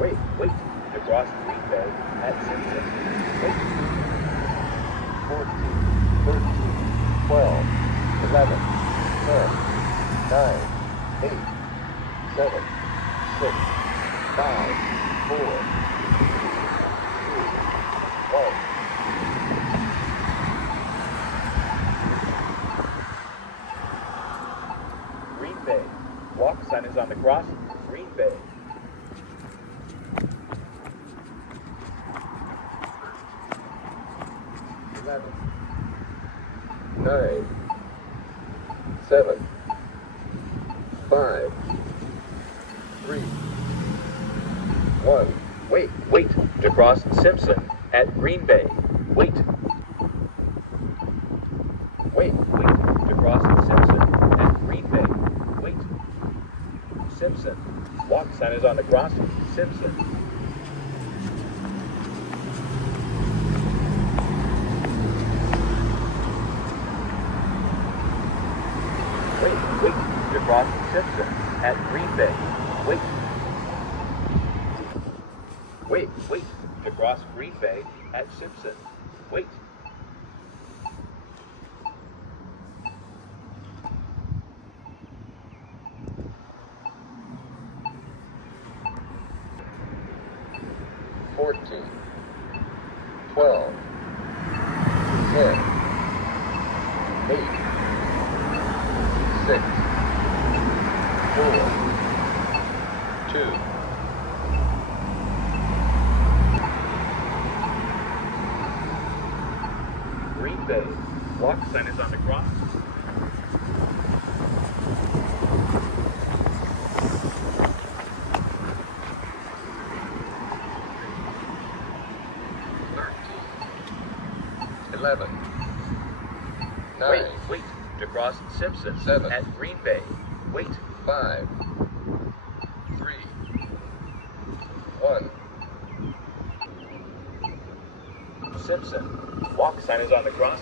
Wait, to cross Green Bay at Simpson. Wait. 14, 13, 12, 11, 10, 9, 8, 7, 6, 5, 4, 3, 2, 1. Green Bay. Walk sign is on the crossing. Green Bay. 11, 9, 7, 5, 3, 1. Wait, to cross Simpson at Green Bay. Wait, to cross Simpson at Green Bay. Wait. Simpson. Walk sign is on the crossing. Simpson. Wait, to cross Simpson at Green Bay. Wait, to cross Green Bay at Simpson. Wait. Fourteen, 12, 10, 8, 6, 4, 2. Green Bay. Walk sign is on the cross. Eleven. 9. Wait, to cross Simpson 7. at Green Bay. Wait. 5, 3, 1. Simpson. Walk sign is on the cross.